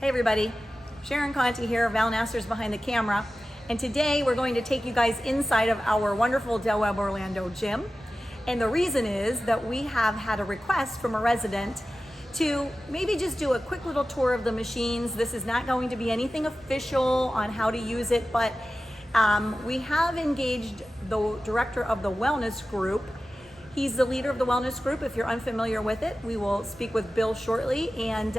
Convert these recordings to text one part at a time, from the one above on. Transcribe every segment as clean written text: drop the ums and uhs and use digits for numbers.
Hey everybody, Sharon Conti here, Val Nasser's behind the camera, and today we're going to take you guys inside of our wonderful DWO Orlando gym. And the reason is that we have had a request from a resident to maybe just do a quick little tour of the machines. This is not going to be anything official on how to use it, but we have engaged the director of the wellness group. He's the leader of the wellness group. If you're unfamiliar with it, we will speak with Bill shortly, and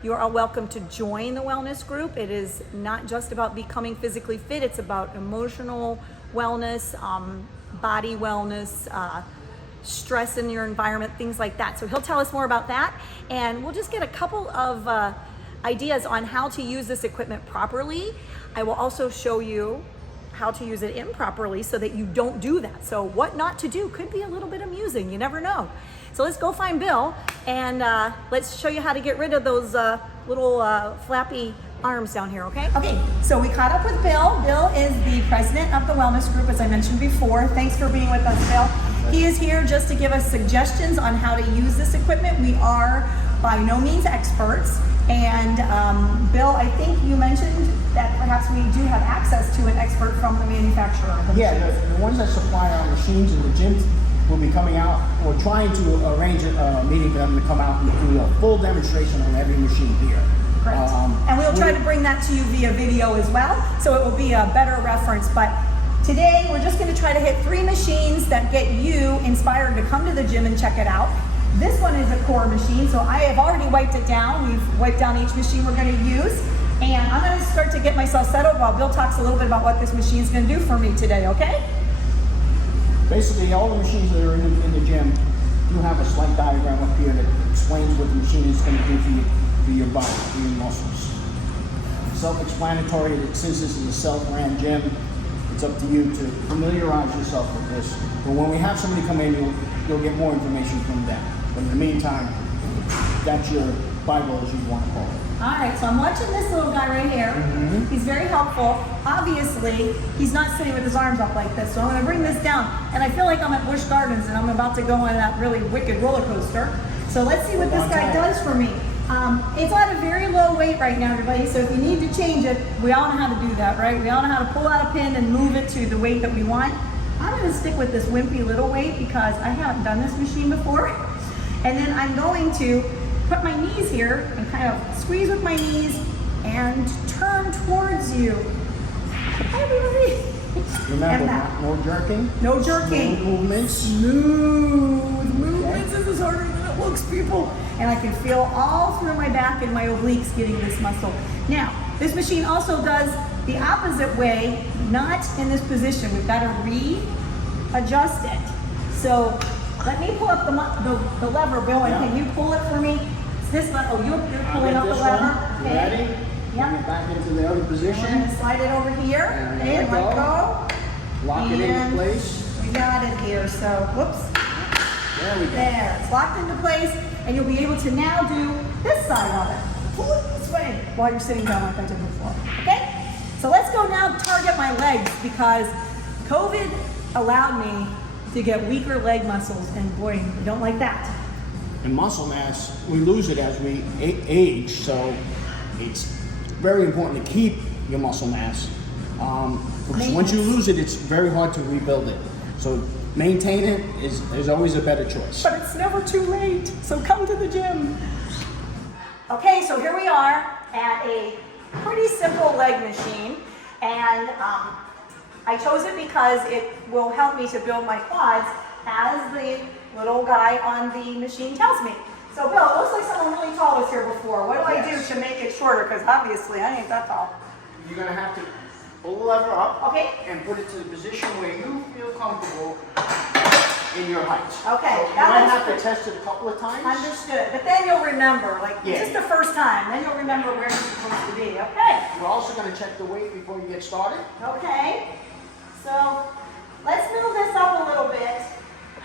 you are welcome to join the wellness group. It is not just about becoming physically fit, it's about emotional wellness, body wellness, stress in your environment, things like that. So he'll tell us more about that, and we'll just get a couple of ideas on how to use this equipment properly. I will also show you how to use it improperly so that you don't do that. So what not to do could be a little bit amusing, you never know. So let's go find Bill and let's show you how to get rid of those little flappy arms down here, okay? Okay, so we caught up with Bill. Bill is the president of the wellness group, as I mentioned before. Thanks for being with us, Bill. He is here just to give us suggestions on how to use this equipment. We are by no means experts. And Bill, I think you mentioned that perhaps we do have access to an expert from the manufacturer. Yeah, the ones that supply our machines in the gyms will be coming out. We're trying to arrange a meeting for them to come out and do a full demonstration on every machine here. Great. And we'll try to bring that to you via video as well, so it will be a better reference. But today, we're just going to try to hit 3 machines that get you inspired to come to the gym and check it out. This one is a core machine, so I have already wiped it down. We've wiped down each machine we're going to use. And I'm going to start to get myself settled while Bill talks a little bit about what this machine is going to do for me today, okay? Basically, all the machines that are in the gym do have a slight diagram up here that explains what the machine is going to do for your body, for your muscles. Self-explanatory. Since this is a self-ran gym, it's up to you to familiarize yourself with this. But when we have somebody come in, you'll get more information from them. But in the meantime, that's your Bible, as you want to call it. All right, so I'm watching this little guy right here. He's very helpful. Obviously, he's not sitting with his arms up like this, so I'm going to bring this down. And I feel like I'm at Busch Gardens and I'm about to go on that really wicked roller coaster. So let's see what this guy does for me. It's at a very low weight right now, everybody, so if you need to change it, we all know how to do that, right? We all know how to pull out a pin and move it to the weight that we want. I'm going to stick with this wimpy little weight because I haven't done this machine before. And then I'm going to put my knees here and kind of squeeze with my knees and turn towards you. Hi, everybody. Remember, no jerking. No jerking. Smooth movements. Smooth movements. This is harder than it looks, people. And I can feel all through my back and my obliques getting this muscle. Now, this machine also does the opposite way, not in this position. We've got to readjust it. So let me pull up the lever, Bill, and can you pull it for me? This lever, oh, you're pulling up the lever. Okay. Ready? Yep. Bring it back into the other position. I'm going to slide it over here and let go. Lock it into place. We got it here, so whoops. There we go. There, it's locked into place, and you'll be able to now do this side of it. Pull it this way while you're sitting down like I did before, okay? So let's go now target my legs, because COVID allowed me to get weaker leg muscles, and boy, we don't like that. And muscle mass, we lose it as we age, so it's very important to keep your muscle mass. Because once you lose it, it's very hard to rebuild it. So maintain it is always a better choice. But it's never too late, so come to the gym. Okay, so here we are at a pretty simple leg machine, and I chose it because it will help me to build my quads, as the little guy on the machine tells me. So Bill, it looks like someone really tall was here before. What do I do to make it shorter? Because obviously I ain't that tall. You're going to have to pull the lever up, okay, and put it to the position where you feel comfortable in your height. Okay. So you might have to test it a couple of times. Understood. But then you'll remember, like just the first time, then you'll remember where you're supposed to be. Okay. We're also going to check the weight before you get started. Okay. So let's move this up a little bit.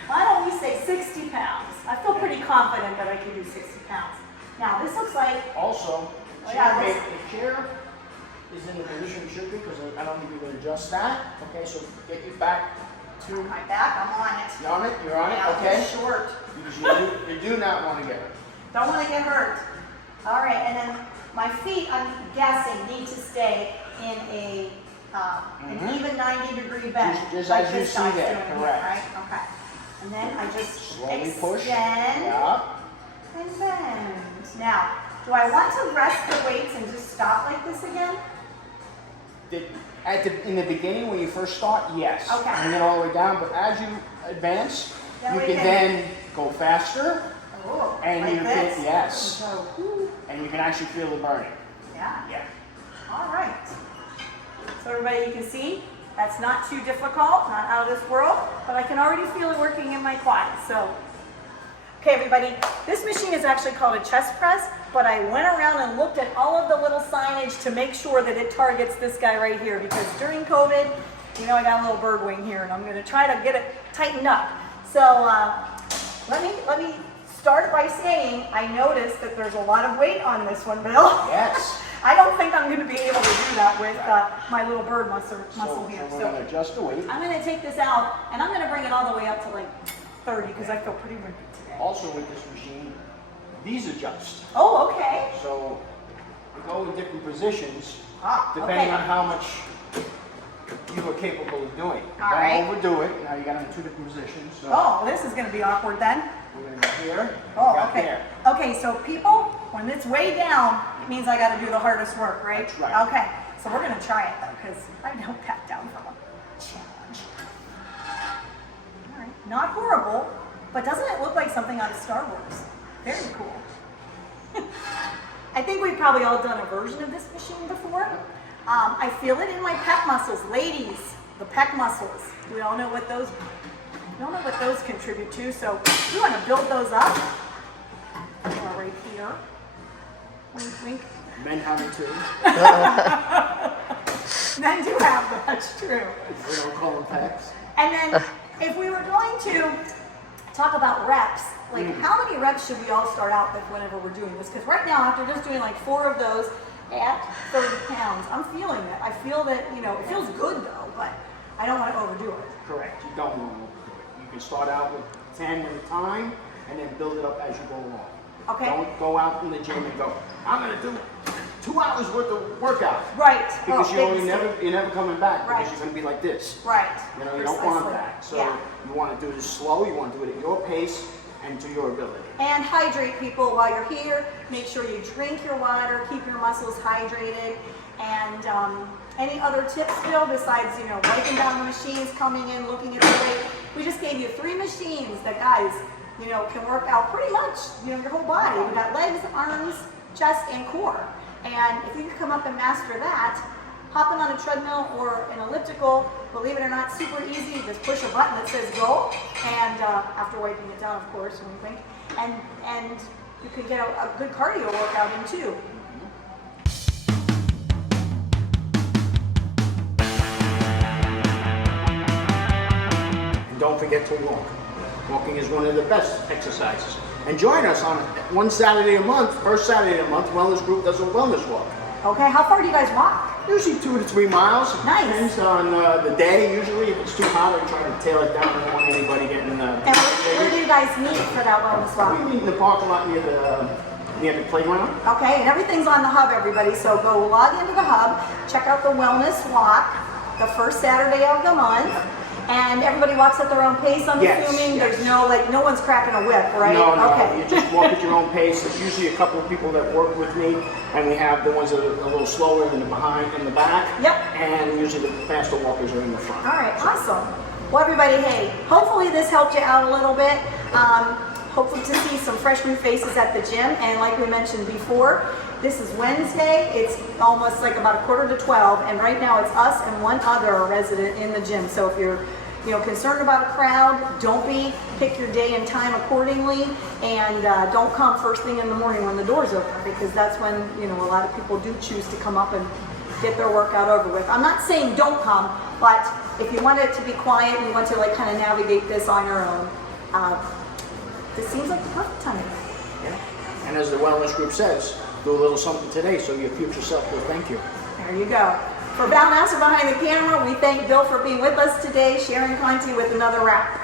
Why don't we say 60 pounds? I feel pretty confident that I can do 60 pounds. Now this looks like... Also, the chair is in the position it should be, because I don't think you're going to adjust that. Okay, so get your back to... My back, I'm on it. You're on it? You're on it? Okay. It's short. Because you do not want to get hurt. Don't want to get hurt. All right, and then My feet, I'm guessing, need to stay in an even 90-degree bend. Just like as you this see guy's there, doing correct. Here, right? Okay. And then I just Slowly extend push. Yeah. and bend. Now, do I want to rest the weights and just stop like this again? In the beginning, when you first start, yes. Okay. Bring it all the way down, but as you advance, Then you we can can- then go faster, Oh, and like you this. can, yes, So, whoo, and you can actually feel the burning. yeah. Yeah. All right. So everybody, you can see that's not too difficult, not out of this world, but I can already feel it working in my quads. So, okay, everybody, this machine is actually called a chest press, but I went around and looked at all of the little signage to make sure that it targets this guy right here, because during COVID, you know, I got a little bird wing here, and I'm going to try to get it tightened up. So let me start by saying I noticed that there's a lot of weight on this one, Bill. Yes. I don't think I'm going to be able to do that with my little bird muscle here. So we're going to adjust the weight. I'm going to take this out, and I'm going to bring it all the way up to like 30, because I feel pretty wimpy today. Also with this machine, these adjust. Oh, okay. So we go in different positions, okay. depending on how much you are capable of doing. All Don't right. overdo it. Now you got it in 2 different positions. So Oh, this is going to be awkward then. we're going to go here. Oh, got okay. There. Okay, so people, when it's way down, it means I got to do the hardest work, right? That's right. Okay, so we're going to try it though, because I don't back down from a challenge. All right, not horrible, but doesn't it look like something out of Star Wars? Very cool. I think we've probably all done a version of this machine before. I feel it in my pec muscles. Ladies, the pec muscles. We all know what those contribute to, so we want to build those up. Right here. Wink, wink. Men have it too. Men do have that, that's true. We don't call them pecs. And then if we were going to talk about reps, like how many reps should we all start out with whenever we're doing this? Because right now, after just doing like 4 of those at 30 pounds, I'm feeling it. I feel that, you know, it feels good though, but I don't want to overdo it. Correct. You don't want to overdo it. You can start out with 10 at a time and then build it up as you go along. Okay. Don't go out in the gym and go, I'm going to do 2 hours worth of workout. Right. Because Oh, you're never coming back, Right. because you're going to be like this. Right. You know, you don't want Precisely. that. So Yeah. you want to do this slow, you want to do it at your pace and to your ability. And hydrate, people, while you're here. Make sure you drink your water, keep your muscles hydrated. And any other tips, Bill, besides, you know, wiping down the machines, coming in, looking at the weight? We just gave you 3 machines that guys, you know, can work out pretty much, you know, your whole body. We got legs, arms, chest, and core. And if you can come up and master that, hopping on a treadmill or an elliptical, believe it or not, super easy. Just push a button that says go, and after wiping it down, of course, wink, wink, and you can get a good cardio workout in too. And don't forget to walk. Walking is one of the best exercises. And join us on one Saturday a month, first Saturday of the month, Wellness Group does a wellness walk. Okay, how far do you guys walk? Usually 2 to 3 miles. Nice. Depends on the day. Usually, if it's too hot, I try to tail it down. I don't want anybody getting And where do you guys meet for that wellness walk? We meet in the parking lot near the playground. Okay, and everything's on the hub, everybody. So go log into the hub, check out the wellness walk, the first Saturday of the month. And everybody walks at their own pace, I'm Yes, assuming. yes. There's no, like, no one's cracking a whip, right? No, Okay. you just walk at your own pace. There's usually a couple of people that work with me, and we have the ones that are a little slower in the behind, in the back. Yep. And usually the faster walkers are in the front. All right, awesome. Well, everybody, hey, hopefully this helped you out a little bit. Hopefully to see some fresh new faces at the gym. And like we mentioned before, this is Wednesday. It's almost like about 11:45, and right now it's us and one other resident in the gym. So if you're, you know, concerned about a crowd, don't be. Pick your day and time accordingly, and don't come first thing in the morning when the doors open, because that's when, you know, a lot of people do choose to come up and get their workout over with. I'm not saying don't come, but if you want it to be quiet and you want to like kind of navigate this on your own, this seems like the perfect time. Yeah. And as the wellness group says, do a little something today so your future self will thank you. There you go. For Val Nasser behind the camera, we thank Bill for being with us today, sharing Conti with another wrap.